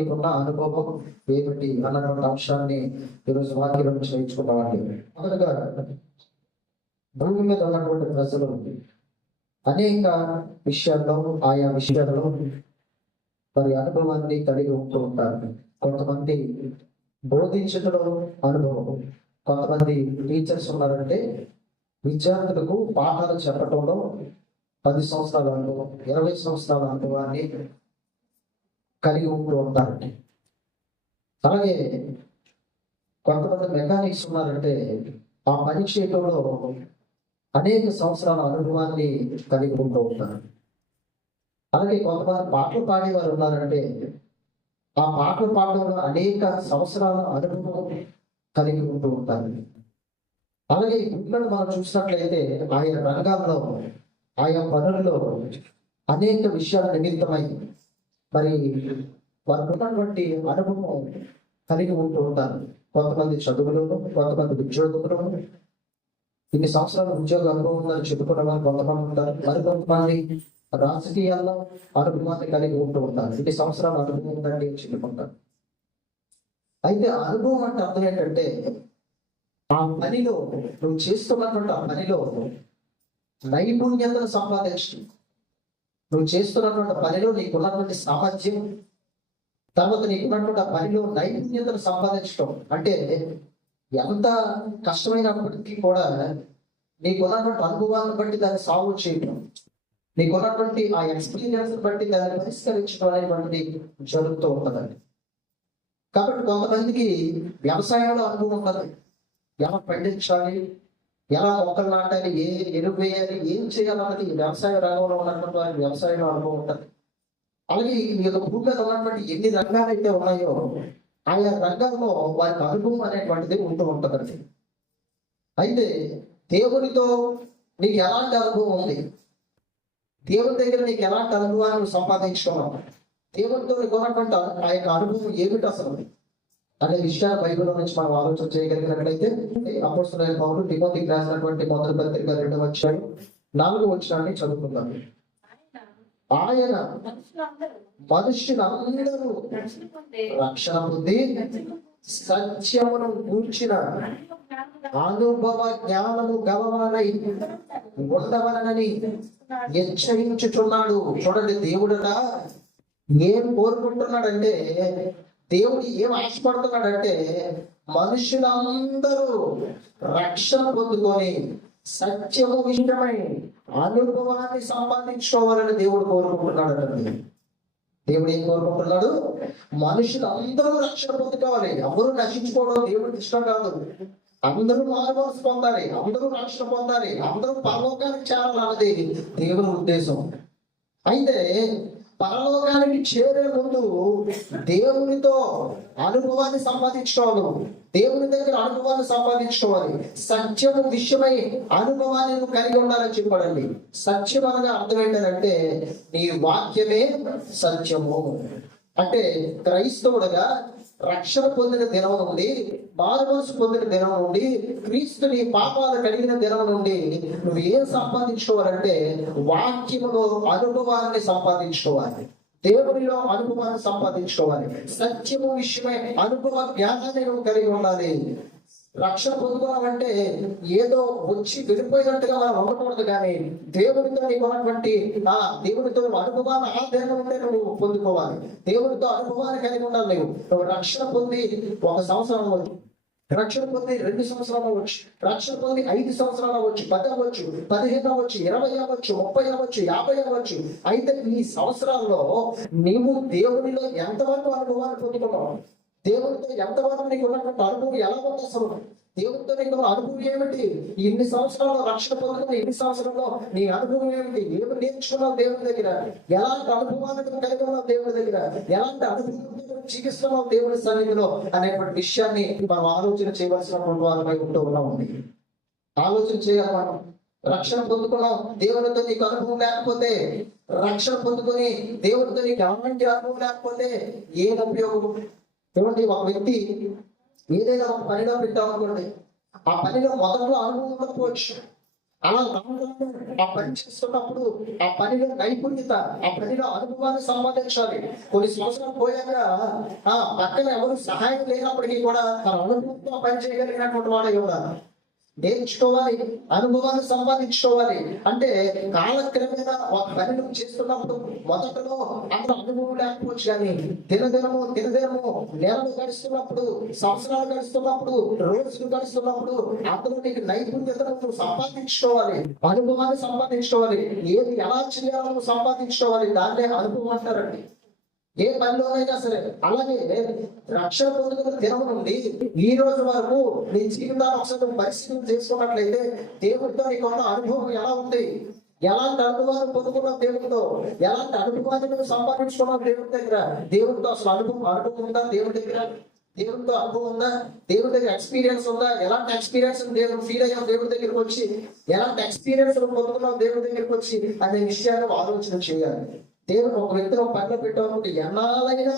నీకున్న అనుభవం ఏమిటి అన్నటువంటి అంశాన్ని ఈరోజు వాక్యం నుంచి నేర్చుకున్నామండి. మొదటగా భూమి మీద ఉన్నటువంటి ప్రజలు అనేక విషయాల్లో ఆయా విషయాల్లో వారి అనుభవాన్ని కలిగి ఉంటూ ఉంటారు. కొంతమంది బోధించడంలో అనుభవం, కొంతమంది టీచర్స్ ఉన్నారంటే విద్యార్థులకు పాఠాలు చెప్పడంలో 10 సంవత్సరాల అనుభవం, 20 సంవత్సరాల అనుభవాన్ని కలిగి ఉంటూ ఉంటారండి. అలాగే కొంతమంది మెకానిక్స్ ఉన్నారంటే ఆ పని చేయడంలో అనేక సంవత్సరాల అనుభవాన్ని కలిగి ఉంటూ ఉంటారు. అలాగే కొంతమంది పాటలు పాడేవారు ఉన్నారంటే ఆ పాటలు పాడడంలో అనేక సంవత్సరాల అనుభవం కలిగి ఉంటూ ఉంటారు. అలాగే ఇప్పుడు మనం చూసినట్లయితే ఆయా రంగాల్లో ఆయా పనుల్లో అనేక విషయాల నిమిత్తమై మరి వారికి ఉన్నటువంటి అనుభవం కలిగి ఉంటూ ఉంటారు. కొంతమంది చదువులోను, కొంతమంది ఉద్యోగంలోను ఇన్ని సంవత్సరాల ఉద్యోగ అనుభవం ఉందని చెప్పుకున్న వారు కొంతమంది ఉంటారు. మరి కొంతమంది రాజకీయాల్లో అనుభవాన్ని కలిగి ఉంటూ ఉంటారు. ఇన్ని సంవత్సరాల అనుభవం ఉందండి అని చెప్పుకుంటారు. అయితే అనుభవం అంటే అర్థం ఏంటంటే ఆ పనిలో నువ్వు చేస్తున్నటువంటి ఆ పనిలో నైపుణ్యతను సంపాదించడం, నువ్వు చేస్తున్నటువంటి పనిలో నీకున్నటువంటి సామర్థ్యం, తర్వాత నీకున్నటువంటి ఆ పనిలో నైపుణ్యతను సంపాదించడం అంటే ఎంత కష్టమైనప్పటికీ కూడా నీకున్నటువంటి అనుభవాన్ని బట్టి దాన్ని సాల్వ్ చేయడం, నీకున్నటువంటి ఆ ఎక్స్పీరియన్స్ బట్టి దాన్ని పరిష్కరించడం అనేటువంటిది జరుగుతూ ఉంటుందండి. కాబట్టి కొంతమందికి వ్యవసాయంలో అనుభవం ఉంటుంది. ఎలా పండించాలి, ఎలా మొక్కలు నాటాలి, ఏ ఎరువు వేయాలి, ఏం చేయాలన్నది వ్యవసాయ రంగంలో ఉన్నటువంటి వారి వ్యవసాయంలో అనుభవం ఉంటుంది. అలాగే ఈ యొక్క భూమి మీద ఉన్నటువంటి ఎన్ని రంగాలు అయితే ఉన్నాయో ఆయా రంగాల్లో వారికి అనుభవం అనేటువంటిది ఉంటూ ఉంటుందండి. అయితే దేవునితో నీకు ఎలాంటి అనుభవం ఉంది, దేవుని దగ్గర నీకు ఎలాంటి అనుభవాన్ని సంపాదించుకున్నావు, దేవునితో నీకు ఉన్నటువంటి ఆ యొక్క అనుభవం ఏమిటి అసలు అనే విషయాలు బైబిల్లో నుంచి మనం ఆలోచన చేయగలిగినట్లయితే అపోస్తలుడైన పౌలు తిమోతికి రాసినటువంటి మొదటి పత్రిక 2వ అధ్యాయం 4వ వచనాన్ని చదువుకుందాం. ఆయన మనుషులందరూ రక్షణ పొంది సత్యమును కూర్చిన అనుభవ జ్ఞానము గలవారై ఉండవలనని హెచ్చరించుచున్నాడు. చూడండి, దేవుడట ఏం కోరుకుంటున్నాడంటే, దేవుడు ఏం ఆశపడుతున్నాడంటే మనుషులందరూ రక్షణ పొందుకొని సత్యము విషయమై అనుభవాన్ని సంపాదించుకోవాలని దేవుడు కోరుకుంటున్నాడు. దేవుడు ఏం కోరుకుంటున్నాడు? మనుషులందరూ రక్షణ పొందుకోవాలి. ఎవరు నశించుకోవడం దేవుడికి ఇష్టం కాదు. అందరూ మారుమనసు పొందాలి, అందరూ రక్షణ పొందాలి, అందరూ పరలోకానికి చేరాలన్నది దేవుని ఉద్దేశం. అయితే పరలోకానికి చేరే ముందు దేవునితో అనుభవాన్ని సంపాదించుకోవాలి, దేవుని దగ్గర అనుభవాన్ని సంపాదించుకోవాలి. సత్యము విషయమై అనుభవాన్ని నువ్వు కలిగి ఉండాలని చెప్పాడండి. సత్యం అనగా అర్థం ఏంటంటే నీ వాక్యమే సత్యము. అంటే క్రైస్తవుడుగా రక్షణ పొందిన దినం నుండి, మారు మనసు పొందిన దినం నుండి, క్రీస్తు నీ పాపాలు కలిగిన దినం నుండి నువ్వు ఏం సంపాదించుకోవాలంటే వాక్యములో అనుభవాన్ని సంపాదించుకోవాలి, దేవునిలో అనుభవాన్ని సంపాదించుకోవాలి, సత్యము విషయమై అనుభవ జ్ఞానాన్ని నువ్వు కలిగి ఉండాలి. రక్షణ పొందుకోవాలంటే ఏదో వచ్చి వెళ్ళిపోయినట్టుగా మనం ఉండకూడదు. కానీ దేవునితో నీకు ఉన్నటువంటి దేవునితో అనుభవాన్ని ఆధారం ఉంటే నువ్వు పొందుకోవాలి. దేవునితో అనుభవాన్ని కలిగి ఉండాలి. నువ్వు రక్షణ పొంది 1 సంవత్సరం అవ్వచ్చు, రక్షణ పొంది 2 సంవత్సరాలు అవ్వచ్చు, రక్షణ పొంది 5 సంవత్సరాలు అవ్వచ్చు, 10 అవ్వచ్చు, 15 అవ్వచ్చు, 20 అవ్వచ్చు, 30 అవ్వచ్చు, 50 అవ్వచ్చు. అయితే ఈ సంవత్సరాల్లో నీవు దేవునిలో ఎంతవరకు అనుభవాన్ని పొందుకున్నావు, దేవునితో ఎంతవరకు నీకు ఉన్నటువంటి అనుభవం ఎలా ఉంది, అసలు దేవునితో నీకు అనుభవం ఏమిటి, ఇన్ని సంవత్సరాల్లో రక్షణ పొందుకున్న ఇన్ని సంవత్సరాల్లో నీ అనుభవం ఏమిటి, ఏమి నేర్చుకున్నావు దేవుని దగ్గర, ఎలాంటి అనుభవాన్ని కలిగి ఉన్నావు దేవుని దగ్గర, ఎలాంటి అనుభవం జీవిస్తున్నావు దేవుని సన్నిధిలో అనేటువంటి విషయాన్ని మనం ఆలోచన చేయవలసినటువంటి వారిపై ఉంటూ ఉన్నామండి. ఆలోచన చేయాలి. మనం రక్షణ పొందుకున్నాం, దేవునితో నీకు అనుభవం లేకపోతే, రక్షణ పొందుకొని దేవునితో నీకు ఎలాంటి అనుభవం లేకపోతే ఏం ఉపయోగం? చూడండి, ఒక వ్యక్తి ఏదైనా ఒక పనిలో పెట్టామనుకోండి, ఆ పనిలో మొదట్లో అనుభవం ఉండకపోవచ్చు, అలా ఆ పని చేస్తున్నప్పుడు ఆ పనిలో నైపుణ్యత, ఆ పనిలో అనుభవాన్ని సంపాదించాలి. కొన్ని సంవత్సరాలు పోయాక పక్కన ఎవరు సహాయం లేనప్పటికీ కూడా తన అనుభవంతో పని చేయగలిగినటువంటి వాడే కూడా నేర్చుకోవాలి, అనుభవాన్ని సంపాదించుకోవాలి. అంటే కాలక్రమేణా ఒక పని నువ్వు చేస్తున్నప్పుడు మొదటలో అందులో అనుభవం లేకపోవచ్చు, కానీ దినదినము నెలలు గడుస్తున్నప్పుడు, సంవత్సరాలు గడుస్తున్నప్పుడు, రోజులు గడుస్తున్నప్పుడు అందులో నీకు నైపుణ్యతను నువ్వు సంపాదించుకోవాలి, అనుభవాన్ని సంపాదించుకోవాలి. ఏది ఎలా చేయాలో సంపాదించుకోవాలి. దాన్నే అనుభవం అంటారండి, ఏ పనిలోనైనా సరే. అలాగే రక్షణ పొందుకున్న దినం నుండి ఈ రోజు వరకు నీ జీవితాన్ని ఒకసారి పరిశీలన చేసుకున్నట్లయితే దేవుడితో నీకున్న అనుభవం ఎలా ఉంది, ఎలాంటి అనుభవాన్ని పొందుకున్నావు దేవుడితో, ఎలాంటి అనుభవాన్ని నువ్వు సంపాదించుకున్నావు దేవుడి దగ్గర. దేవుడితో అసలు అనుభవం ఉందా దేవుడి దగ్గర? దేవుడితో అనుభవం ఉందా? దేవుడి దగ్గర ఎక్స్పీరియన్స్ ఉందా? ఎలాంటి ఎక్స్పీరియన్స్ దేవుడు ఫీల్ అయ్యావు దేవుడి దగ్గరికి వచ్చి, ఎలాంటి ఎక్స్పీరియన్స్ పొందుకున్నావు దేవుడి దగ్గరికి వచ్చి అనే విషయాన్ని ఆలోచన చేయాలి. దేవుడు ఒక వ్యక్తిని ఒక పనిలో పెట్టాలనుకుంటే ఎన్నాళ్ళైనా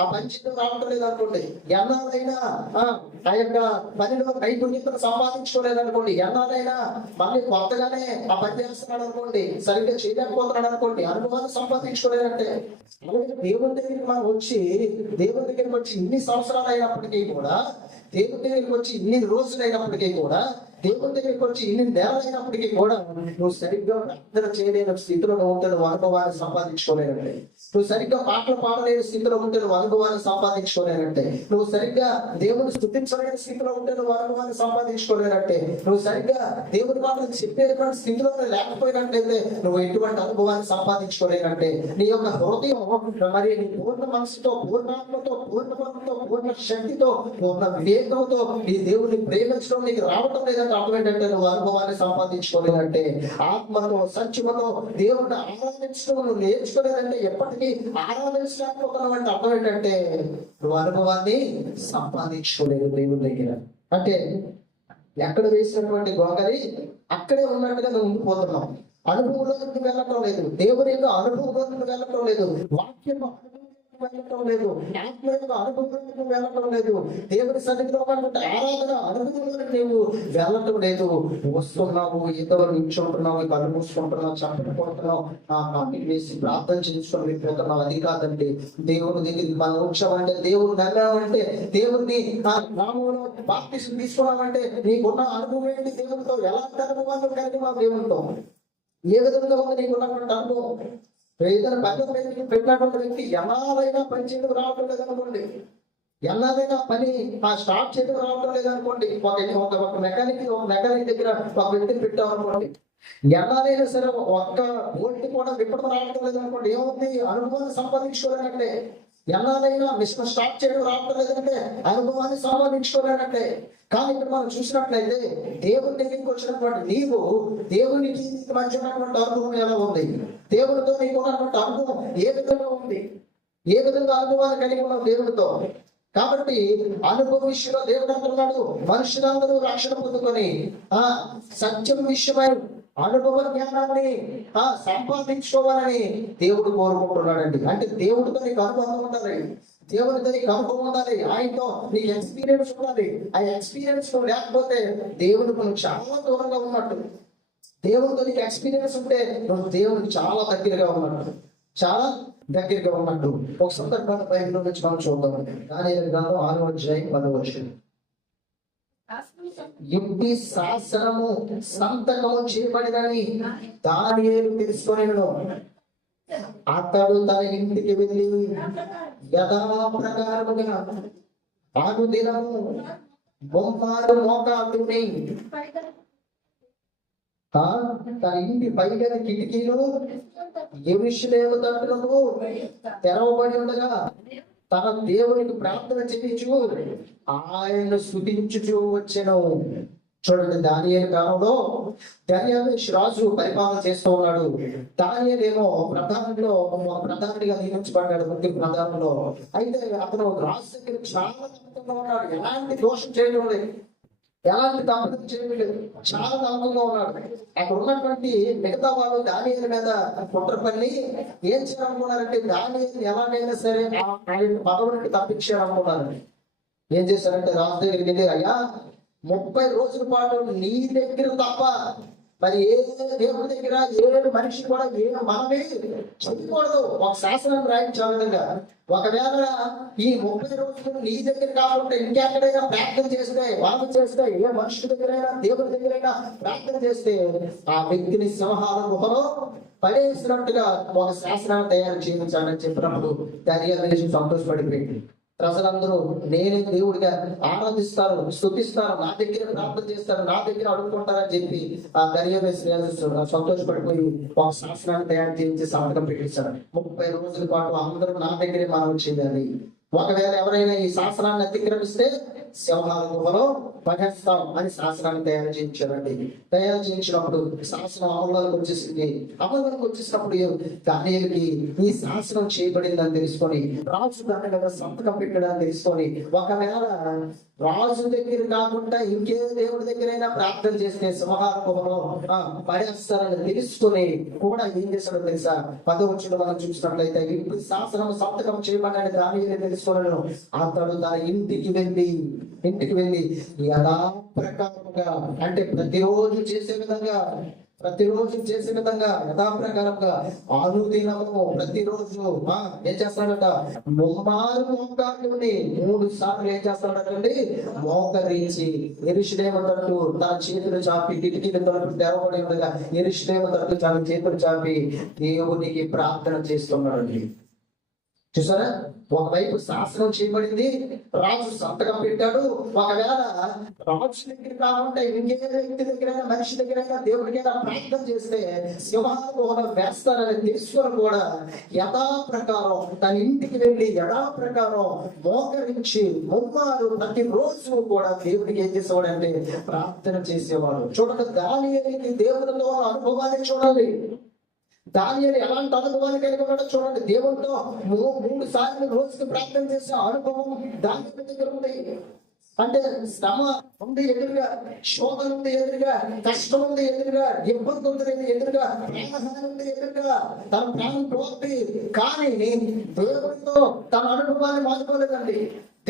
ఆ పంచితో రావటం లేదనుకోండి, ఎన్నాళ్ళైనా ఆ యొక్క పనిలో నైపుణ్యతను సంపాదించుకోలేదనుకోండి, ఎన్నాళ్ళైనా మళ్ళీ కొత్తగానే ఆ పని చేస్తున్నాడు అనుకోండి, సరిగ్గా చేయలేకపోతున్నాడు అనుకోండి, అనుభవాన్ని సంపాదించుకోలేదంటే. అలాగే దేవుడి దగ్గరికి మనం వచ్చి, దేవుడి దగ్గరికి వచ్చి ఇన్ని సంవత్సరాలు అయినప్పటికీ కూడా, దేవుడి దగ్గరికి వచ్చి ఇన్ని రోజులు అయినప్పటికీ కూడా, దేవుడి దగ్గరికి వచ్చి ఇన్ని నెలలైనప్పటికీ కూడా నువ్వు సరిగ్గా ప్రార్థన చేయలేని స్థితిలో ఉంటే నువ్వు అనుభవాన్ని సంపాదించుకోలేనంటే, నువ్వు సరిగ్గా పాటలు పాడలేని స్థితిలో ఉంటే నువ్వు అనుభవాన్ని సంపాదించుకోలేనంటే, నువ్వు సరిగ్గా దేవుని స్తుతించలేని స్థితిలో ఉంటే నువ్వు అనుభవాన్ని సంపాదించుకోలేనంటే, నువ్వు సరిగ్గా దేవుడి మాటలు చెప్పేటువంటి స్థితిలో లేకపోయినట్లయితే నువ్వు ఎటువంటి అనుభవాన్ని సంపాదించుకోలేనంటే, నీ యొక్క హృదయం మరి నీ పూర్ణ మనసుతో, పూర్ణాత్మతో, పూర్ణమంతో, పూర్ణ శక్తితో, పూర్ణ వివేకంతో ఈ దేవుడిని ప్రేమించడం నీకు రావటం లేదంటే అర్థం ఏంటంటే నువ్వు అనుభవాన్ని సంపాదించుకోలేదంటే, ఆత్మతో సత్యమతో దేవుడిని ఆరాధించడం నువ్వు నేర్చుకోలేదంటే, ఎప్పటికీ ఆరాధించలేకపోతున్నావు అంటే అర్థం ఏంటంటే నువ్వు అనుభవాన్ని సంపాదించుకోలేదు దేవుడి దగ్గర. అంటే ఎక్కడ వేసినటువంటి గొంగలి అక్కడే ఉన్నట్టుగా నువ్వు ఉండిపోతున్నావు, అనుభవంలోకి వెళ్ళటం లేదు, దేవుడి యొక్క అనుభవంలోకి వెళ్ళటం లేదు, వాక్యం వెళ్ళటం లేదు, ఆత్మ యొక్క అనుభవంలోకి వెళ్ళటం లేదు, దేవుడి సన్నిధిలో ఆరాధన అనుభవంలోకి నీవు వెళ్ళటం లేదు. వస్తున్నావు, ఏదో నిల్చుంటున్నావు, కళ్ళు మూసుకుంటున్నావు, చప్పట్లు కొడుతున్నావు, పాటికి వేసి ప్రార్థన చేసుకొని వెళ్ళిపోతున్నావు. అది కాదండి. దేవుడి దగ్గరికి మనం వచ్చామంటే, దేవుడు నమ్మామంటే, దేవుడిని నామంలో బాప్టిజం తీసుకున్నామంటే నీకున్న అనుభవం ఏంటి దేవుడితో? ఎలాంటి అనుభవాన్ని కలిగి మా దేవుడితో? ఏ విధంగా ఉంది నీకున్నటువంటి అనుభవం? ఏదైనా పని పెట్టినటువంటి వ్యక్తి ఎలాగైనా పని చేయడం రావటం లేదనుకోండి, ఎలాగైనా పని స్టార్ట్ చేయడం రావటం లేదనుకోండి, ఒక మెకానిక్ దగ్గర ఒక వ్యక్తిని పెట్టామనుకోండి, ఎలాగైనా సరే ఒక్క బోల్ట్ కూడా విప్పడం రావటం లేదనుకోండి, ఏముంది? అనుభవాన్ని సంపాదించుకోలేనంటే. ఎలాగైనా మిషన్ స్టార్ట్ చేయడం రావటం లేదంటే అనుభవాన్ని సంపాదించుకోలేనంటే. కానీ ఇక్కడ మనం చూసినట్లయితే దేవుడి దగ్గరికి వచ్చినటువంటి నీవు, దేవునికి మధ్య ఉన్నటువంటి అనుభవం ఎలా ఉంది, దేవుడితో నీకు ఉన్నటువంటి అనుభవం ఏ విధంగా ఉంది, ఏ విధంగా అనుభవాన్ని కలిగి ఉన్నావు దేవుడితో. కాబట్టి అనుభవ విషయంలో దేవుడు అంటున్నాడు, మనుషులందరూ రక్షణ పొందుకొని సత్యం విషయమై అనుభవ జ్ఞానాన్ని సంపాదించుకోవాలని దేవుడు కోరుకుంటున్నాడండి. అంటే దేవుడితో నీకు అనుభవం ఉండాలి, దేవుడితో నీకు అనుభవం ఉండాలి, ఆయనతో నీకు ఎక్స్పీరియన్స్ ఉండాలి. ఆ ఎక్స్పీరియన్స్ లేకపోతే దేవుడికి నువ్వు చాలా దూరంగా ఉన్నట్టు. దేవుడితో నీకు ఎక్స్పీరియన్స్ ఉంటే నువ్వు దేవుడికి చాలా దగ్గరగా ఉన్నట్టు, చాలా దగ్గరగా ఉన్నట్టు. ఒక సందర్భాన్ని బైబిల్ నుంచి మనం చూద్దాం. దానియేలు గ్రంథం 6వ అధ్యాయం 10వ వచనం. యుక్తి శాసనము సంతకము చేయబడినని దానియేలు తెలుసుకొనెను. అతడు తన ఇంటికి వెళ్ళి యథాప్రకారముగా అనుదినము బొమ్మారు మోకాలుని తన ఇంటి పైగది కిటికీలు యెరూషలేము తలుపులకు తెరవబడి ఉండగా తన దేవునికి ప్రార్థన చేయించు ఆయన స్తుతించుచు వచ్చెను. చూడండి, దానియేలు కాలంలో దానియేలు రాజు పరిపాలన చేస్తూ ఉన్నాడు. దానియేలేమో ప్రధానిగా నియమించబడ్డాడు, ముఖ్య ప్రధానంలో. అయితే అతను రాజు దగ్గర చాలా నమ్మకంగా ఉన్నాడు, ఎలాంటి దోషం చేయడం లేదు, ఎలాంటి తప్పడం చేయలేదు, చాలా నమ్మకంగా ఉన్నాడు. అక్కడ ఉన్నటువంటి మిగతా వాళ్ళు దానియేలు మీద కుట్ర పని ఏం చేయాలనుకున్నారంటే, దానియేలు ఎలాగైనా సరే ఆయన పదవి నుండి తప్పించాలనుకున్నారు. ఏం చేశారంటే రాజు దగ్గరికి వెళ్ళి, అయ్యా 30 రోజుల పాటు నీ దగ్గర తప్ప మరి ఏ దేవుడి దగ్గర ఏ మనిషి కూడా మనమే చేయకూడదు. ఒక శాసనాన్ని రాయించాలి విధంగా, ఒకవేళ ఈ 30 రోజులు నీ దగ్గర కాకుండా ఇంకెక్కడైనా ప్రార్థన చేస్తే, వాళ్ళు చేస్తే, ఏ మనుషుల దగ్గరైనా దేవుడి దగ్గరైనా ప్రార్థన చేస్తే ఆ వ్యక్తిని సింహాల గుహలో పడేసినట్టుగా ఒక శాసనాన్ని తయారు చేయించాలని చెప్పినప్పుడు దాని సంతోషపడిపోయింది. ప్రజలందరూ నేనే దేవుడిగా ఆరాధిస్తారు, స్తుతిస్తారు, నా దగ్గర ప్రార్థన చేస్తారు, నా దగ్గర అడుగుకుంటారని చెప్పి ఆ దర్యావేశ సంతోషపడిపోయి ఒక శాసనాన్ని తయారు చేయించి సంతకం పెట్టించారు. 30 రోజుల పాటు అందరూ నా దగ్గరే మనం చేయాలి. ఒకవేళ ఎవరైనా ఈ శాసనాన్ని అతిక్రమిస్తే సింహాల గుహలో పడేస్తాం అని శాసనాన్ని తయారు చేయించారండి. తయారు చేయించినప్పుడు శాసనం అమలులోకి వచ్చేసింది. అమలులోకి వచ్చేసినప్పుడు దానియేలుకి ఈ శాసనం చేయబడిందని తెలుసుకొని రాజు దాని మీద సంతకం పెట్టడానికి తెలుసుకొని, ఒకవేళ రాజు దగ్గర కాకుండా ఇంకే దేవుడి దగ్గరైనా ప్రార్థన చేస్తే సింహాల గుహలో పడేస్తారని తెలుసుకొని కూడా ఏం చేశాడో తెలుసా? 10వ వచనంలో మనం చూసినట్లయితే, ఇప్పుడు శాసనం సంతకం చేయబడిన దానియేలు తెలుసుకున్నాను. అతడు తన ఇంటికి వెళ్ళి యథాప్రకారంగా, అంటే ప్రతిరోజు చేసే విధంగా యథాప్రకారంగా అనుదినము ప్రతిరోజు ఏం చేస్తాడట? మోకాళ్ళుని 3 సార్లు ఏం చేస్తాడటండి? మోకరించి యెరూషలేము తట్టు తన చేతులు చాపి, కిటికీల తలుపు తెరవబడి ఉండగా యెరూషలేము తట్టు తన చేతులు చాపి దేవునికి ప్రార్థన చేస్తున్నాడండి. చూసారా? ఒకవైపు శాసనం చేయబడింది, రాజు సంతకం పెట్టాడు. ఒకవేళ రాజు దగ్గర కాకుండా ఇంకే వ్యక్తి దగ్గరైనా మనిషి దగ్గరైనా దేవుడికైనా ప్రార్థన చేస్తే సింహాల వేస్తారని తెలుసుకొని కూడా యథాప్రకారం తన ఇంటికి వెళ్ళి యథాప్రకారం మోకరించి ముమ్మారు ప్రతిరోజు కూడా దేవుడికి ఏం చేసేవాడంటే ప్రార్థన చేసేవాడు. చూడండి, దానియేలుకి దేవుడితో అనుభవాన్ని చూడాలి. దానియేలు ఎలాంటి అనుభవాన్ని కలిగి ఉన్నాడో చూడండి. దేవుడితో 3 సార్లు రోజుకి ప్రార్థన చేసే అనుభవం దానియేలు దగ్గర ఉంది. అంటే శ్రమ ఉంది ఎదురుగా, శోధన ఉంది ఎదురుగా, కష్టం ఉంది ఎదురుగా, ఇబ్బంది ఉంది ఎదురుగా, ప్రాణహాని ఉంది ఎదురుగా, తన ప్రాణం పోతుంది. కానీ దేవుడితో తన అనుభవాన్ని మానుకోలేదండి.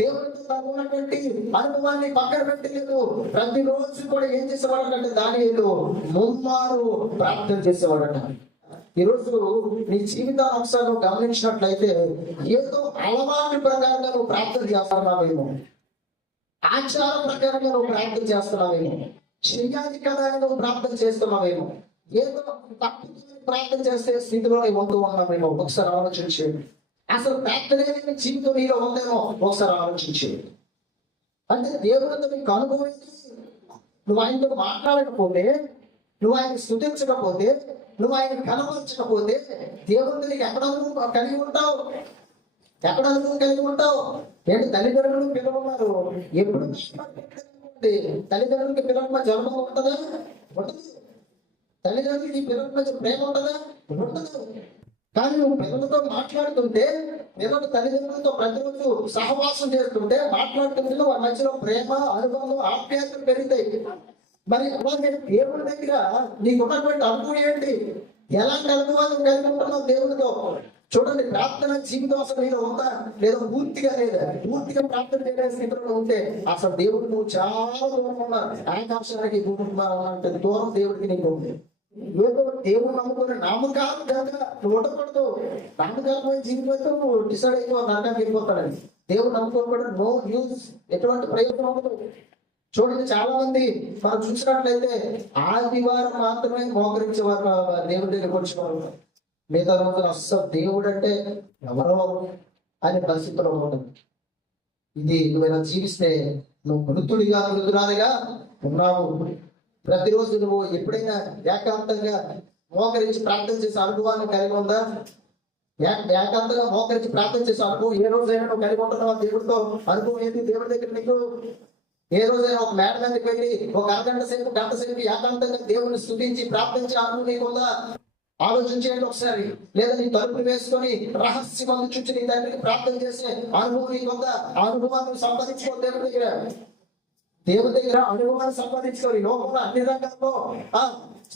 దేవుడితో తను ఉన్నటువంటి అనుభవాన్ని పక్కన పెట్టలేదు. ప్రతిరోజు కూడా ఏం చేసేవాడంటే దానియేలు ముమ్మారు ప్రార్థన చేసేవాడట. ఈరోజు నీ జీవితాన్ని ఒకసారి గమనించినట్లయితే, ఏదో అలవాటు ప్రకారంగా నువ్వు ప్రార్థన చేస్తున్నావేమో, ఆచార ప్రకారంగా నువ్వు ప్రార్థన చేస్తున్నావేమో, చెయ్యాలి కదా అని నువ్వు ప్రార్థన చేస్తున్నావేమో, ఏదో తప్పు ప్రార్థన చేసే స్థితిలో నువ్వు ఉంటూ ఉన్నావేమో. ఒకసారి ఆలోచించేది. అసలు ప్రార్థన జీవితం నీలో ఉందేమో ఒకసారి ఆలోచించేది. అంటే దేవుడితో నీకు అనుభవం, నువ్వు ఆయనతో మాట్లాడకపోతే, నువ్వు ఆయన స్తుతించకపోతే, నువ్వు ఆయన కనపరచకపోతే దేవుడితో నీకు ఎక్కడ అనుభవం కలిగి ఉంటావు? ఏంటి? తల్లిదండ్రులు పిల్లలు ఉన్నారు, ఎప్పుడు తల్లిదండ్రులకి పిల్లల జన్మ ఉంటుందా? ఉండదు. తల్లిదండ్రులకి పిల్లల మధ్య ప్రేమ ఉంటుందా? ఉండదు. కానీ నువ్వు పిల్లలతో మాట్లాడుతుంటే, పిల్లలు తల్లిదండ్రులతో ప్రతిరోజు సహవాసం చేస్తుంటే, మాట్లాడుతుంటే వారి మధ్యలో ప్రేమ, అనుభవం, ఆప్యాయతలు పెరుగుతాయి. మరి అలాగే దేవుడి దగ్గర నీకు ఉన్నటువంటి అనుభవం ఏంటి? ఎలాంటి అనుభవాలు కలిగి ఉంటున్నావు దేవుడితో? చూడండి, ప్రార్థన జీవితం అసలు నీలో ఉందా లేదా? పూర్తిగా ప్రార్థన చేయడే స్థితిలో ఉంటే అసలు దేవుడు నువ్వు చాలా దూరం ఉన్నా, ఆకాశానికి అంటే దూరం దేవుడికి నీకు ఉంది. ఏదో దేవుడు నమ్ముకొని నామకాలంగా నువ్వు ఉండకూడదు. నామకాలమైన జీవితంతో నువ్వు డిసైడ్ అయిపో నరకానికి వెళ్ళిపోతాడని. దేవుడు నమ్ముకొని కూడా నో యూజ్, ఎటువంటి ప్రయోజనం ఉండదు. చూడండి, చాలా మంది మనం చూసినట్లయితే ఆదివారం మాత్రమే మోకరించేవారు, దేవుడి దగ్గరికి వచ్చేవారు. మిగతా రోజులు అస్సలు దేవుడు అంటే ఎవరో అనే పరిస్థితిలో ఉండదు. ఇది నువ్వైనా జీవిస్తే నువ్వు మృతురాలిగా ఉన్నావు. ప్రతిరోజు నువ్వు ఎప్పుడైనా ఏకాంతంగా మోకరించి ప్రార్థన చేసే అనుభవాన్ని కలిగి ఉందా? ఏకాంతంగా మోకరించి ప్రార్థన చేసే అనుభవం ఏ రోజైనా నువ్వు కలిగి ఉంటున్నావా? దేవుడితో అనుభవం ఏంటి? దేవుడి దగ్గర నీకు ఏ రోజైనా ఒక మేడ మీదకి వెళ్ళి ఒక గంట సేపు ఏకాంతంగా దేవుని స్తుతించి ప్రార్థించే అనుభవం నీకుందా? ఆలోచించేయండి ఒకసారి. లేదా నీ తలుపులు వేసుకొని రహస్యమందు చుట్టూ నీ తండ్రికి ప్రార్థన చేసే అనుభవం నీకుందా? ఆ అనుభవాన్ని సంపాదించుకో. దేవుడి దగ్గర అనుభవాన్ని సంపాదించుకోవాలి. లోకంలో అన్ని రంగాల్లో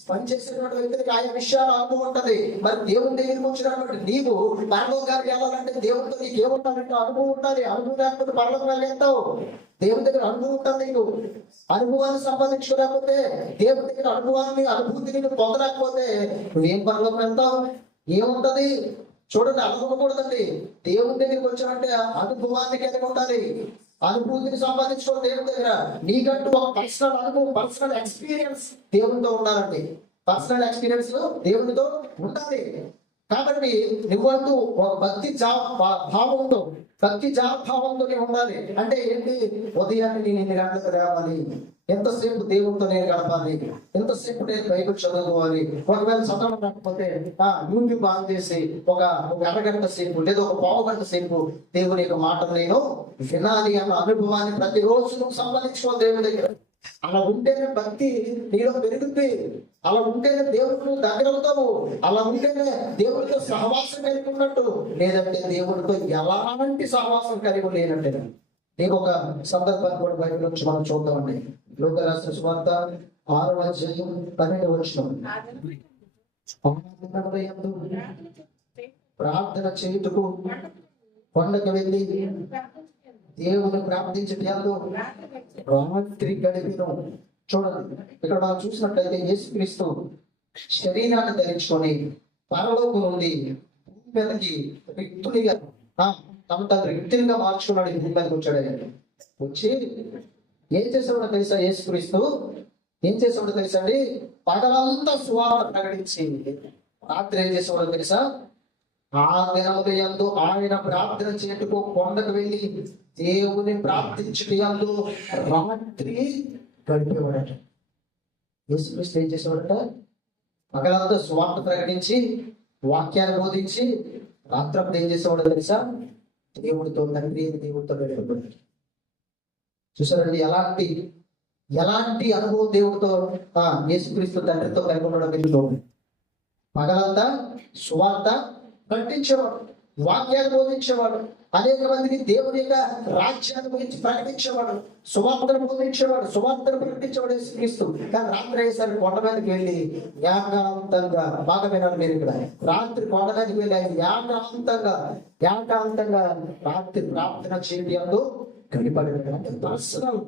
పనిచేసేటువంటి వ్యక్తికి ఆయా విషయాలు అనుభవం ఉంటది. మరి దేవుని దగ్గరికి వచ్చినటువంటి నీవు పరలోకానికి వెళ్ళాలంటే దేవుడితో నీకు ఏముంటానంటే అనుభవం ఉండాలి. అనుభవం లేకపోతే పరలోకం వెళ్ళేస్తావు. దేవుని దగ్గర అనుభవం ఉంటుంది. నీకు అనుభవాన్ని సంపాదించుకోలేకపోతే, దేవుని దగ్గర అనుభూతిని నువ్వు పొందలేకపోతే నువ్వేం పరలోకం వెళ్తావు? ఏముంటది? చూడండి, అనుకోకూడదండి. దేవుని దగ్గరికి వచ్చామంటే అనుభవాన్ని కలిగి ఉండాలి. అనుభూతిని సంపాదించుకోవాలి. దేవుని దగ్గర నీకంటూ ఒక పర్సనల్ అనుభవం, పర్సనల్ ఎక్స్పీరియన్స్ దేవునితో ఉండాలండి. పర్సనల్ ఎక్స్పీరియన్స్ దేవునితో ఉండాలి. కాబట్టి నువ్వంటూ ఒక భావంతో ఉండాలి. అంటే ఏంటి? ఉదయాన్నే నేను ఎన్ని గంటలకు రావాలి, ఎంతసేపు దేవుడితో నేను గడపాలి, ఎంతసేపు నేను బైబిల్ చదువుకోవాలి. ఒకవేళ చదవడం లేకపోతే యూట్యూబ్ ఆన్ చేసి ఒక అరగంట సేపు లేదా ఒక పావు గంట సేపు దేవుని యొక్క మాటలు నేను వినాలి అన్న అనుభవాన్ని ప్రతిరోజు నువ్వు సంపాదించుకోవాలి దేవుని దగ్గర. అలా ఉంటేనే భక్తి నీలో పెరుగుతుంది. అలా ఉంటేనే దేవుడికి నువ్వు దగ్గర అవుతావు. అలా ఉంటేనే దేవుడితో సహవాసం కలిగి ఉన్నట్టు. లేదంటే దేవుడితో ఎలాంటి సహవాసం కలిగి లేనట్టే. నీకు ఒక సందర్భాన్ని కూడా బైబిల్ నుంచి మనం చూద్దామండి. లోక రాష్ట్ర సువార్త 6వ అధ్యాయం 12వ వచనం. ప్రార్థన చేయుటకు కొండకు వెళ్ళి దేవుని ప్రార్థించటంలో రాత్రి గడిపిన. చూడండి, ఇక్కడ మనం చూసినట్లయితే యేసుక్రీస్తు శరీరాన్ని ధరించుకొని పరలోకం నుండి భూమి మీదకి వ్యక్తునిగా తన వ్యక్తునిగా మార్చుకున్నాడు. ఈ భూమి మీదకి వచ్చాడు. వచ్చి ఏం చేసేవాడో తెలుసా? యేసుక్రీస్తు ఏం చేసేవాడో తెలుసా అండి? పగలంతా సువార్త ప్రకటించి రాత్రి ఏం చేసేవాడో తెలుసా? ఆ దినములందు ఆయన ప్రార్థన చేటుకు కొండకు వెళ్ళి దేవుని ప్రార్థించుటయందు రాత్రి గడిపేవాడట. యేసుక్రీస్తు ఏం చేసేవాడట? పగలంతా సువార్త ప్రకటించి వాక్యాన్ని బోధించి రాత్రప్పుడు ఏం చేసేవాడో తెలుసా? దేవుడితో, తండ్రి దేవుడితో గడిపేవాడు. చూసారండి ఎలాంటి అనుభవం దేవుడితో యేసుక్రీస్తు తండ్రితో కలిగి ఉండడం. పగలంతా సువార్త ప్రకటించేవాడు, వాక్యాన్ని బోధించేవాడు, అనేక మందికి దేవుని యొక్క రాజ్యాన్ని గురించి ప్రకటించేవాడు, సువార్తను బోధించేవాడు, సువార్తను ప్రకటించేవాడు యేసుక్రీస్తు. కానీ రాత్రి అయ్యేసరికి కొండ మీదకి వెళ్ళి ఏకాంతంగా, బాగా వినాలి మీరు ఇక్కడ, రాత్రి కొండ మీదకి వెళ్ళి ఏకాంతంగా రాత్రి ప్రార్థన చేయడంలో గడిపడి పర్సనల్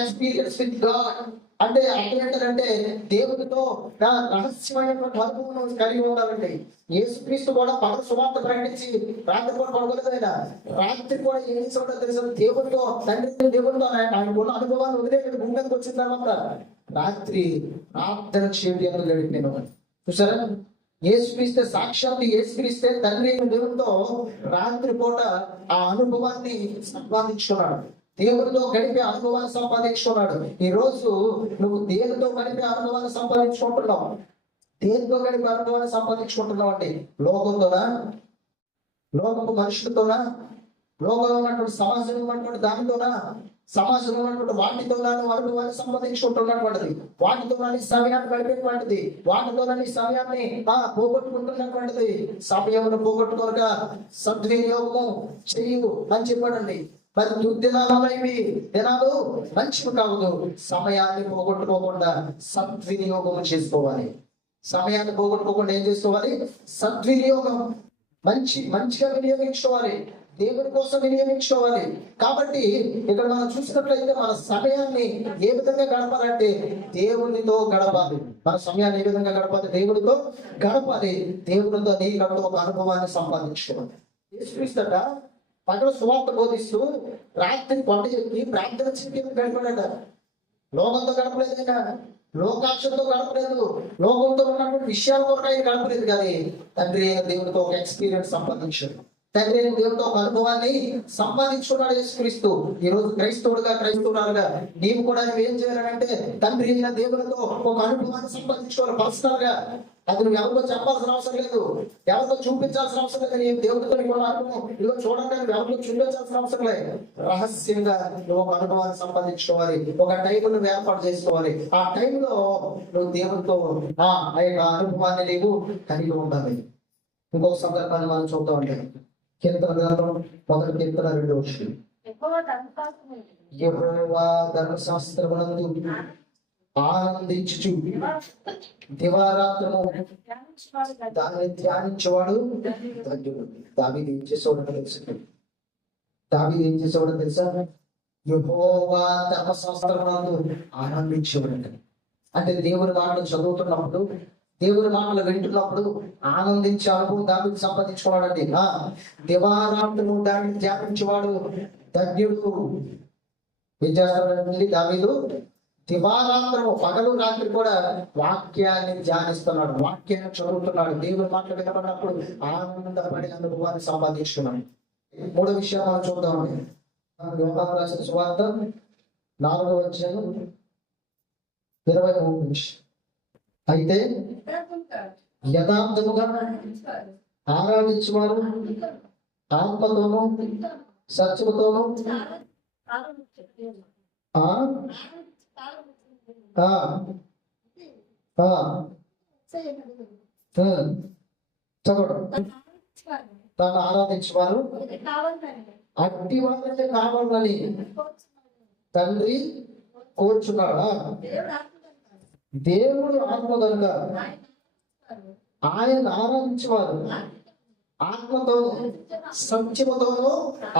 ఎక్స్పీరియన్స్ విత్ గాడ్. అంటే అర్థమేంటంటే దేవుడితో రహస్యమైనటువంటి అనుభవం కలిగి ఉండాలండి. యేసుక్రీస్తు కూడా పగలు సువార్త ప్రకటించి రాత్రి కూడా పడగలదు. ఆయన రాత్రి కూడా ఏం చేసాడో తెలుసు? దేవుడితో, తండ్రి దేవుడితో ఆయనకున్న అనుభవాన్ని వదిలేక భూమి మీదకి వచ్చిన తర్వాత రాత్రి ప్రార్థన చేయడం గడిపాను. చూసారా? యేసుక్రీస్తే సాక్షాత్ యేసుక్రీస్తే తండ్రి దేవుడితో రాత్రి పూట ఆ అనుభవాన్ని సంపాదించుకున్నాడు. దేవుడితో గడిపే అనుభవాన్ని సంపాదించుకున్నాడు. ఈ రోజు నువ్వు దేవుడితో గడిపే అనుభవాన్ని సంపాదించుకుంటున్నావు. దేనితో గడిపే అనుభవాన్ని సంపాదించుకుంటున్నావు అంటే లోకంతోనా, లోకపు మనుషులతోనా, లోకంలో ఉన్నటువంటి సమాజంలో ఉన్నటువంటి దానితోనా, సమాజంలో ఉన్నటువంటి వాటితోనా నువ్వు అనుభవాన్ని సంపాదించుకుంటున్నటువంటిది, వాటితోనా నీ సమయాన్ని గడిపేటువంటిది, వాటితోనా నీ సమయాన్ని పోగొట్టుకుంటున్నటువంటిది. సమయమును పోగొట్టుకోక సద్వినియోగము చెయ్యు అని చెప్పాడండి. మరి దుర్దినాలైవి దినాలు మంచివి కావదు. సమయాన్ని పోగొట్టుకోకుండా సద్వినియోగం చేసుకోవాలి. సమయాన్ని పోగొట్టుకోకుండా ఏం చేసుకోవాలి? సద్వినియోగం, మంచిగా వినియోగించుకోవాలి, దేవుని కోసం వినియోగించుకోవాలి. కాబట్టి ఇక్కడ మనం చూసినట్లయితే మన సమయాన్ని ఏ విధంగా గడపాలంటే దేవునితో గడపాలి. మన సమయాన్ని ఏ విధంగా గడపాలి? దేవుడితో గడపాలి. దేవుడితో నీకంటూ ఒక అనుభవాన్ని సంపాదించుకోవాలి. యేసుక్రీస్తట పగలు సువార్త బోధిస్తూ రాత్రి కొండ ఎక్కి ప్రార్థన చెప్పి గడపడట. లోకంతో గడపలేదు, ఆయన లోకాక్షతో గడపలేదు, లోకంతో ఉన్నటువంటి విషయాల కొరకు ఆయన గడపలేదు. కానీ తండ్రి దేవుడితో ఒక ఎక్స్పీరియన్స్ సంపాదించాడు. తండ్రి దేవుడితో ఒక అనుభవాన్ని సంపాదించుకున్నాడు యేసుక్రీస్తు. ఈ రోజు క్రైస్తవుడుగా నీవు కూడా నువ్వేం చేయాలంటే తండ్రి అయిన దేవుడితో ఒక అనుభవాన్ని సంపాదించుకోవాలి. పర్సనల్ గా అది నువ్వు ఎవరితో చెప్పాల్సిన అవసరం లేదు, ఎవరితో చూపించాల్సిన అవసరం లేదు. నీ దేవుడితో నీకు అనుభవం ఇదిగో చూడండి, నువ్వు ఎవరితో చూపించాల్సిన అవసరం లేదు. రహస్యంగా నువ్వు ఒక అనుభవాన్ని సంపాదించుకోవాలి. ఒక టైం నువ్వు ఏర్పాటు చేసుకోవాలి. ఆ టైంలో నువ్వు దేవుడితో ఆ యొక్క అనుభవాన్ని నీవు కలిగి ఉండాలి. ఇంకొక సందర్భాన్ని మనం చూద్దామంటే కీర్తన గ్రంథం 1వ కీర్తన 2వ వచనం. యెహోవా ధర్మశాస్త్రమునందు ఆనందించుచు దివారాత్రము దానిని ధ్యానించేవాడు ధన్యుడు. దావీదు ఏం చేసేవాడో తెలుసు. దావీదు ఏం చేసేవాడో తెలుసా? యెహోవా ధర్మశాస్త్రమునందు ఆనందించేవాడు. అంటే దేవుని మాటలు చదువుతున్నప్పుడు, దేవుని మాటలు వింటున్నప్పుడు ఆనందించే అనుభవం దావీదు సంపాదించుకోవాడండి. దివారాత్రము దానిని ధ్యానించేవాడు ధన్యుడు. ఏం చేస్తాడండి దావీదు? దివారాత్రము, పగలు రాత్రి కూడా వాక్యాన్ని ధ్యానిస్తున్నాడు, వాక్యాన్ని చదువుతున్నాడు, దేవుని మాటలు వినపడినప్పుడు ఆనందపడే అనుభవాన్ని సంపాదించుకున్నాడు. మూడో విషయం మనం చూద్దామండి. యోహాను రాసిన సువార్త 4వ అధ్యాయం 23 నిమిషం. అయితే యథార్థముగా ఆరాధించువారు ఆత్మతోనూ సత్యముతోనూ తను ఆరాధించేవారు అట్టి వారిని కావాలని తండ్రి కోరుచున్నాడా? దేవుడు ఆత్మ కనుక ఆయన ఆరాధించేవారు ఆత్మతోనూ సత్యముతోనూ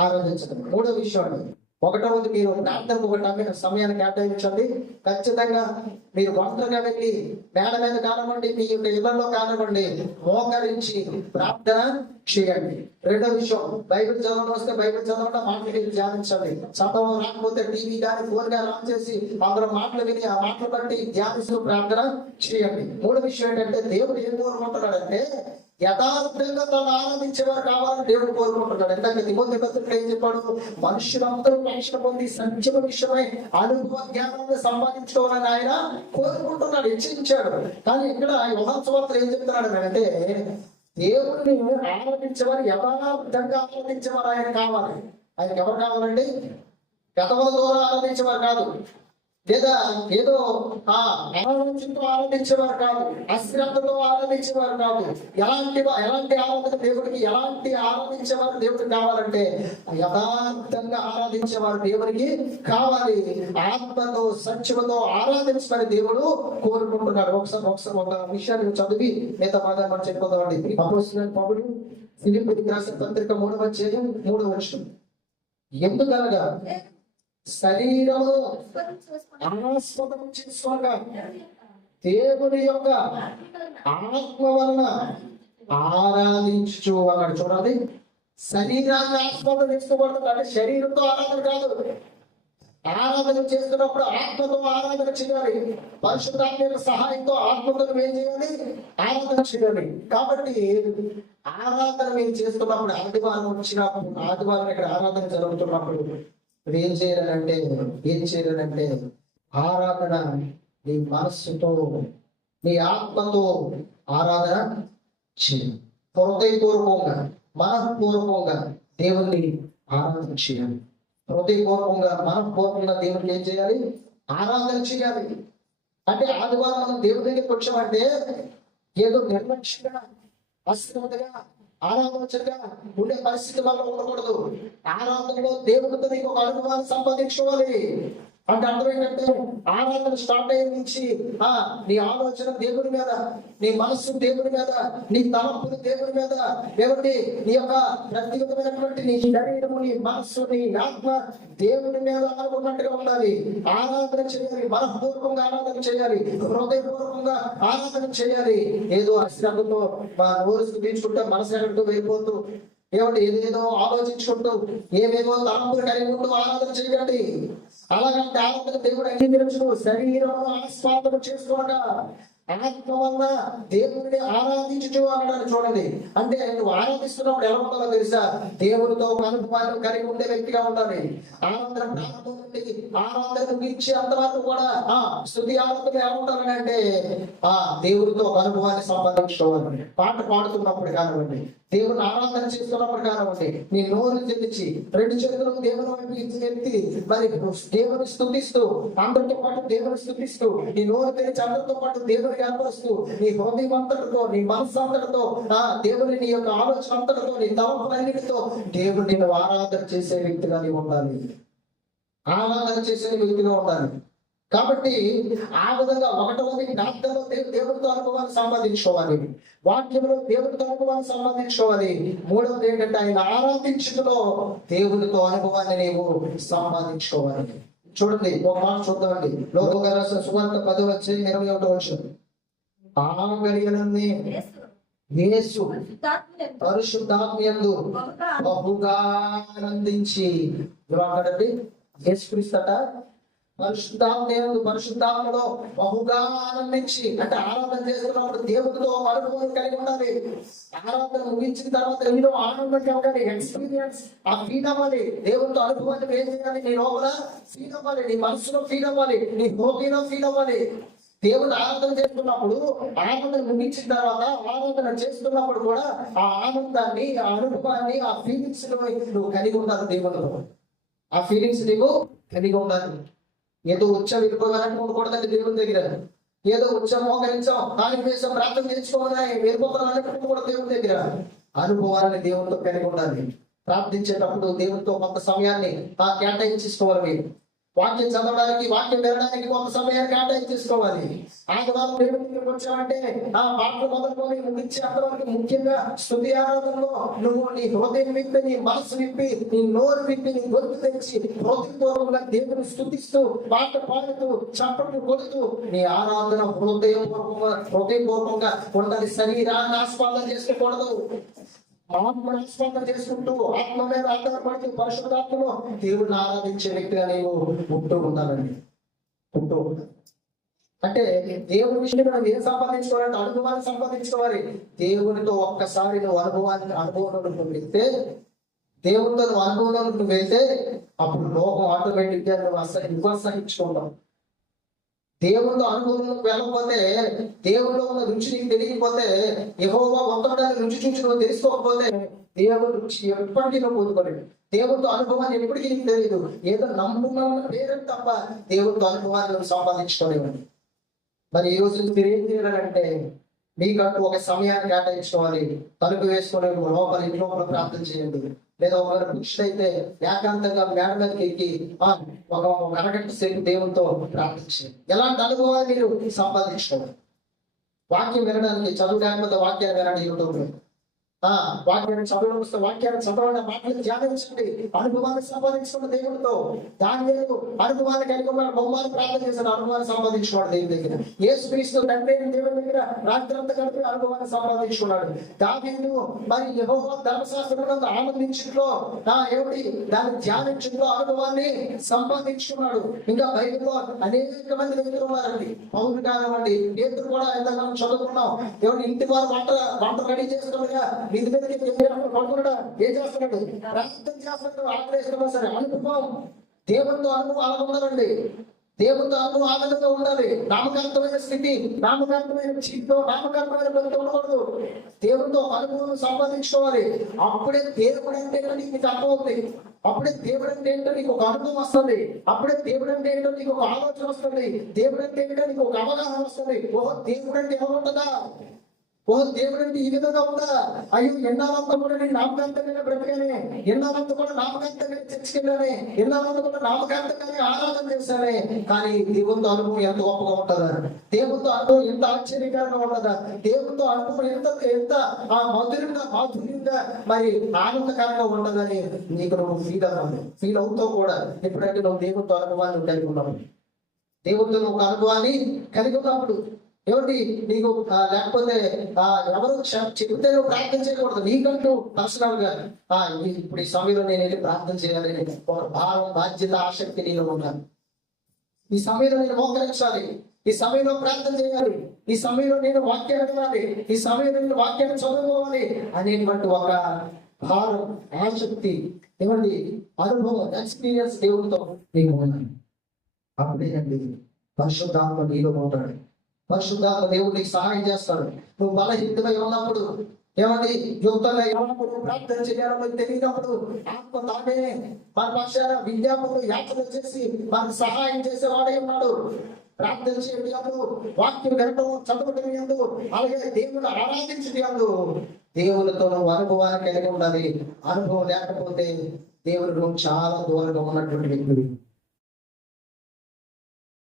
ఆరాధించడం. మూడో విషయం, ఒకటవది మీరు ప్రార్థనకు ఒక సమయాన్ని కేటాయించండి. ఖచ్చితంగా మీరు ఒంటరిగా వెళ్ళి మేడ మీద కానివ్వండి, మీ యొక్క ఇళ్లలో కానివ్వండి, మోకరించి ప్రార్థన చేయండి. రెండో విషయం, బైబిల్ చదవడం వస్తే బైబిల్ చదవడం, మాటలు ధ్యానించండి. చదవడం రాకపోతే టీవీ కానీ ఫోన్ కానీ ఆన్ చేసి అందులో మాటలు విని ఆ మాటలు బట్టి ధ్యానిస్తూ ప్రార్థన చేయండి. మూడో విషయం ఏంటంటే, దేవుడు ఏం కోరుకుంటున్నాడంటే యథార్థంగా తను ఆనందించేవారు కావాలని దేవుడు కోరుకుంటున్నాడు. ఎందుకంటే తిమోతి పత్రికలో ఏం చెప్పాడు? మనుషులందరూ రక్షణ పొంది సంక్షేమ విషయమై అనుభవ జ్ఞానాన్ని సంపాదించుకోవాలని ఆయన కోరుకుంటున్నాడు, హెచ్చరించాడు. కానీ ఇక్కడ యోహాను సువార్తలో ఏం చెప్తున్నాడు అంటే, దేవుడిని ఆరాధించేవారు యథార్థంగా ఆరాధించేవారు ఆయన కావాలి. ఆయనకి ఎవరు కావాలండి? గతముల ద్వారా ఆరాధించేవారు కాదు, లేదా ఏదో ఆలోచనతో ఆరాధించేవారు కాదు, అశ్రద్ధతో ఆరాధించేవారు కాదు. ఎలాంటి ఆరాధన దేవుడికి, ఎలాంటి ఆరాధించేవారు దేవుడికి కావాలంటే యథార్థంగా ఆరాధించేవారు దేవుడికి కావాలి. ఆత్మతో సత్యముతో ఆరాధించమని దేవుడు కోరుకుంటున్నాడు. ఒకసారి ఒక విషయాన్ని చదివి మిగతా బాగా మనం చెప్పుకోదామండి. అపోస్తలుడైన పౌలు ఫిలిప్పీయులకు రాసిన పత్రిక 3వ అధ్యాయం 3వ వచనం. ఎందుకనగా శరీరము ఆస్పదం చేసుకోగా దేవుని యొక్క ఆత్మ వలన ఆరాధించు అన్నాడు. చూడాలి, శరీరాన్ని ఆస్పదం చేసుకోబడుతుంది. అంటే శరీరంతో ఆరాధన కాదు, ఆరాధన చేస్తున్నప్పుడు ఆత్మతో ఆరాధన చేయాలి. పరిశుద్ధాత్మ యొక్క సహాయంతో ఆత్మతో ఏం చేయాలి? ఆరాధన చేయాలి. కాబట్టి ఆరాధన మీరు చేస్తున్నప్పుడు, ఆదివారం ఇక్కడ ఆరాధన జరుగుతున్నప్పుడు ఏం చేయాలంటే ఆరాధన నీ మనస్సుతో, నీ ఆత్మతో ఆరాధన చేయాలి. హృదయపూర్వకంగా, మనఃపూర్వకంగా దేవుణ్ణి ఆరాధన చేయాలి. హృదయపూర్వకంగా, మనఃపూర్వకంగా దేవుడిని ఏం చేయాలి? ఆరాధన చేయాలి. అంటే ఆదివారం మనం దేవుడి దగ్గరికి వచ్చామంటే ఏదో నిర్లక్ష్యంగా, అశ్రద్ధగా, ఆరాధనగా ఉండే పరిస్థితి వల్ల ఉండకూడదు. ఆరాధనలో దేవుడితో నీకు ఒక అనుభవాన్ని సంపాదించుకోవాలి. అంటే అర్థం ఏంటంటే, ఆరాధన స్టార్ట్ అయిన నుంచి నీ ఆలోచన దేవుని మీద, నీ మనస్సు దేవుని మీద, నీ తలంపులు దేవుని మీద, ఏమిటి నీ యొక్క వ్యక్తిగతమైనటువంటి నీ శరీరము, నీ మనస్సు, నీ ఆత్మ దేవుని మీద అనుకున్నట్టుగా ఉండాలి. ఆరాధన చేయాలి, మనఃపూర్వకంగా ఆరాధన చేయాలి, హృదయపూర్వకంగా ఆరాధన చేయాలి. ఏదో అశ్రద్ధతో నోరు తీర్చుకుంటే మనసు ఎక్కడితో వెళ్ళిపోతూ, ఏదేదో ఆలోచించుకుంటూ, ఏమేమో తలంపులు కలిగి ఉంటూ ఆరాధన చేయండి. అలాగంటే ఆరాధన దేవుడు అంగీకరించు. శరీరం ఆస్వాదన చేసుకోగా ఆత్మ వల్ల దేవుడిని ఆరాధించు అన్నాడు. చూడండి, అంటే నువ్వు ఆరాధిస్తున్నప్పుడు ఎలా ఉండాలో తెలుసా? దేవుడితో ఒక అనుభవాన్ని కలిగి ఉండే వ్యక్తిగా ఉండాలి. ఆరాధన ప్రారంభం నుండి ఆరాధన ముగించే అంతవరకు కూడా స్తుతి ఆరాధన ఎలా ఉండాలని అంటే దేవుడితో ఒక అనుభవాన్ని సంపాదించుకోవాలి. పాట పాడుతున్నప్పుడు కానివ్వండి, దేవుని ఆరాధన చేస్తున్నప్పుడు కానివ్వండి, నీ నోరు తెరిచి 2 చేతులు దేవుని వైపు ఎత్తి మరి దేవుని స్తుతిస్తూ, అందరితో పాటు దేవుని స్తుతిస్తూ, నీ నోరు తెరిచి అందరితో పాటు దేవుని కనపరుస్తూ, నీ హృదయం అంతటితో, నీ మనసు అంతటితో, దేవుని నీ యొక్క ఆలోచన అంతటితో, నీ తలంపులన్నిటితో దేవుడిని ఆరాధన చేసే వ్యక్తిగా నీవు ఉండాలి. ఆరాధన చేసే వ్యక్తిగా ఉండాలి. కాబట్టి ఆ విధంగా ఒకటవది ప్రార్థనలో దేవుడితో అనుభవాన్ని సంపాదించుకోవాలి, వాక్యంలో దేవుడితో అనుభవాన్ని సంపాదించుకోవాలి. మూడవది ఏంటంటే ఆయన ఆరాధించుటలో దేవుడితో అనుభవాన్ని నీవు సంపాదించుకోవాలి. చూడండి ఒక మాట చూద్దామండి. లోకగా రాసిన సువార్త 10:21. ఆ గడియలన్నీ యేసు పరిశుద్ధాత్మయందు బహుగా ఆనందించి ఏమంటాడండి? యేసుక్రీస్తట పరిశుద్ధాత్మలో బహుగా ఆనందించి, అంటే ఆరాధన చేస్తున్నప్పుడు దేవుడితో అనుభవం కలిగి ఉండాలి. ఆరాధన ముగించిన తర్వాత ఏదో ఆనందం కలగాలి, ఎక్స్పీరియన్స్, ఆ ఫీల్ అవ్వాలి. దేవుడితో అనుభవాన్ని ఏం చేయాలి? నీ లోపల ఫీల్ అవ్వాలి, నీ మనసులో ఫీల్ అవ్వాలి, నీ హోబీలో ఫీల్ అవ్వాలి. దేవుడు ఆరాధన చేస్తున్నప్పుడు, ఆరాధన ముగించిన తర్వాత ఆరాధన చేస్తున్నప్పుడు కూడా ఆ ఆనందాన్ని, ఆ అనుభవాన్ని, ఆ ఫీలింగ్స్ నువ్వు కలిగి ఉండాలి. దేవుడితో ఆ ఫీలింగ్స్ నీవు కలిగి ఉండాలి. ఏదో వచ్చాం వెళ్ళిపోవాలని ఉండకూడదండి. దేవుని దగ్గర ఏదో వచ్చాం మోకరించాం కాలికి వేసాం ప్రార్థన చేసుకోవాలని వెళ్ళిపోతాం కూడా దేవుని దగ్గర అనుభవాన్ని దేవునితో కలిగి ఉండాలి. ప్రార్థించేటప్పుడు దేవునితో కొంత సమయాన్ని కేటాయించుకోవాలి. మీరు వాక్యం చదవడానికి, వాక్యం వినడానికి కొంత సమయాన్ని కేటాయించుకోవాలి. ఆదివారం దేవుని దగ్గరికి వచ్చామంటే ఆ పాటలు మొదలుకొని ముగించేంత వరకు, ముఖ్యంగా స్తుతి ఆరాధనలో నువ్వు నీ హృదయం విప్పి, నీ మనసు విప్పి, నీ నోరు విప్పి, నీ గొంతు తెచ్చి హృదయపూర్వకంగా దేవుని స్తుతిస్తూ, పాట పాడుతూ, చప్పట్లు కొడుతూ నీ ఆరాధన హృదయపూర్వకంగా ఉండాలి. శరీరాన్ని ఆస్వాదన చేసుకోకూడదు. ఆత్మస్పందన చేసుకుంటూ, ఆత్మ మీద ఆధారపడుతూ, పరిశుద్ధాత్మలో దేవుడిని ఆరాధించే వ్యక్తిగా నీవు ఉంటూ ఉండాలండి. ఉంటూ అంటే దేవుని విషయంలో మనం ఏం సంపాదించుకోవాలంటే అనుభవాన్ని సంపాదించుకోవాలి. దేవునితో ఒక్కసారి నువ్వు అనుభవంలో నువ్వు వెళ్తే, దేవునితో నువ్వు అనుభవంలో నువ్వు వెళ్తే, అప్పుడు లోకం ఆటోమేటిక్ గా నువ్వు విమర్శించుకుంటావు. దేవునిలో అనుభవంలోకి వెళ్ళకపోతే, దేవునిలో ఉన్న రుచి నీకు తెలియకపోతే, యెహోవా వంతడానికి రుచి చూసి నువ్వు తెలుసుకోకపోతే, దేవుని రుచి ఎప్పటికీ నువ్వు పొందుకోలేవు. దేవునితో అనుభవాన్ని ఎప్పటికీ నీకు తెలియదు. ఏదో నమ్ముకున్న పేరు తప్ప దేవునితో అనుభవాన్ని నువ్వు సంపాదించుకోలేవండి. మరి ఈ రోజు మీరు ఏం చేయాలంటే, మీకంటూ ఒక సమయాన్ని కేటాయించుకోవాలి. తలుపు వేసుకుని లోపల ఇంట్లో ప్రార్థన చేయండి. లేదా ఒకవేళ పురుషుడైతే ఏకాంతంగా మేడ మీదకి ఎక్కి ఒక అరగంట సేపు దేవునితో ప్రార్థించండి. ఎలాంటి అనుభవాలు మీరు సంపాదించుకోవాలి. వాక్యం వినడానికి, చదువు లేకపోతే వాక్యాన్ని వినండి. యూట్యూబ్ లో వాక్యాన్ని చదవడం వస్తే వాక్యాన్ని చదవడం, మాటలు ధ్యానించండి. అనుభవాన్ని సంపాదించుకున్న దేవుడితో దాని అనుభవాన్ని కలిగి ఉన్నాడు. బహుమానం ప్రార్థన చేసిన అనుభవాన్ని సంపాదించుకున్నాడు దేవుని దగ్గర. యేసుక్రీస్తు తండ్రి దేవుని దగ్గర రాత్రంతా గడిపి అనుభవాన్ని సంపాదించుకున్నాడు. దావీదు మరి యెహోవా ధర్మశాస్త్రంలో ఆనందించులో ఏమిటి దాన్ని ధ్యానించులో అనుభవాన్ని సంపాదించుకున్నాడు. ఇంకా బైబిల్లో అనేక మంది వ్యక్తులు ఉన్నారండి. పౌరులు కానివ్వండి, పేతురు కూడా ఎంత మనం చదువుకున్నాం. ఎవరి ఇంటి వారు వంట రెడీ చేస్తుండగా వీధి మీదకి పడుకున్నాడా, ఏం చేస్తున్నాడు? ప్రార్థన చేస్తున్నాడు. ఆకలేస్తున్నా సరే అనుభవం, దేవునితో అనుభవం అలా ఉండాలండి. దేవునితో అనుభవం ఆ విధంగా ఉండాలి. నామకాంతమైన స్థితి, నామకాంతమైన జీవితం, నామకాంతమైన బతుకు ఉండకూడదు. దేవునితో అనుభవం సంపాదించుకోవాలి. అప్పుడే దేవుడు అంటే నీకు అర్థమవుతుంది. అప్పుడే దేవుడు అంటే ఏంటో నీకు ఒక అనుభవం వస్తుంది. అప్పుడే దేవుడు అంటే ఏంటో నీకు ఒక ఆలోచన వస్తుంది. దేవుడు అంటే ఏంటో నీకు ఒక అవగాహన వస్తుంది. ఓహో, దేవుడు అంటే ఎవరు ఉంటుందా? ఓ దేవుడు అంటే ఈ విధంగా ఉందా? అయ్యో, ఎన్నాళ్ళంతా కూడా నేను నామకాంతంగానే బ్రతికానే, ఎన్నాళ్ళంతా కూడా నామకాంతంగానే చర్చకెళ్ళానే, ఎన్నాళ్ళంతా కూడా నామకాంతంగానే ఆరాధన చేశానే. కానీ దేవునితో అనుభవం ఎంత గొప్పగా ఉంటుందా? దేవునితో అనుభవం ఎంత ఆశ్చర్యకరంగా ఉంటుందా? దేవునితో అనుభవం ఎంత మాధుర్యంగా మరి ఆనందకరంగా ఉంటుందని నీకు నువ్వు ఫీల్ అవుతావు కూడా. ఎప్పుడంటే నువ్వు దేవునితో అనుభవాన్ని కలిగి ఉన్నావు. దేవునితో నువ్వు అనుభవాన్ని కలిగి ఉన్నప్పుడు ఏమిటి నీకు లేకపోతే ఎవరు చెబితే నువ్వు ప్రార్థన చేయకూడదు. నీకంటూ పర్సనల్ గా ఇప్పుడు ఈ సమయంలో నేను వెళ్ళి ప్రార్థన చేయాలి, ఒక భావం, బాధ్యత, ఆసక్తి నీలో ఉండాలి. ఈ సమయంలో నేను మోకరించాలి, ఈ సమయంలో ప్రార్థన చేయాలి, ఈ సమయంలో నేను వాక్యాన్ని వినాలి, ఈ సమయంలో నేను వాక్యాన్ని చదువుకోవాలి అనేటువంటి ఒక భావం, ఆసక్తి, ఏమండి అనుభవం, ఎక్స్పీరియన్స్ దేవుడితో నీకు ఉండాలి. అప్పుడేనండి పరిశుద్ధాత్మ నీలో ఉంటాడు. పరిశుద్ధాత్మ దేవుడు నీకు సహాయం చేస్తాడు. నువ్వు బలహీనమై ఉన్నప్పుడు, ఏమండి యుక్తంగా ఉన్నప్పుడు, ప్రార్థన చేయాలో తెలియనప్పుడు ఆత్మ తానే మన పక్షాన విజ్ఞాపనలు యాత్రలు చేసి మనకు సహాయం చేసేవాడై ఉన్నాడు. ప్రార్థన చేయడం అందు, వాక్యం వినడం, చదవడం అందు, అలాగే దేవుని ఆరాధించడం అందు దేవునితో నువ్వు అనుభవాన్ని కలిగి ఉండాలి. అనుభవం లేకపోతే దేవుడు నువ్వు చాలా దూరంగా ఉన్నటువంటి వ్యక్తులు.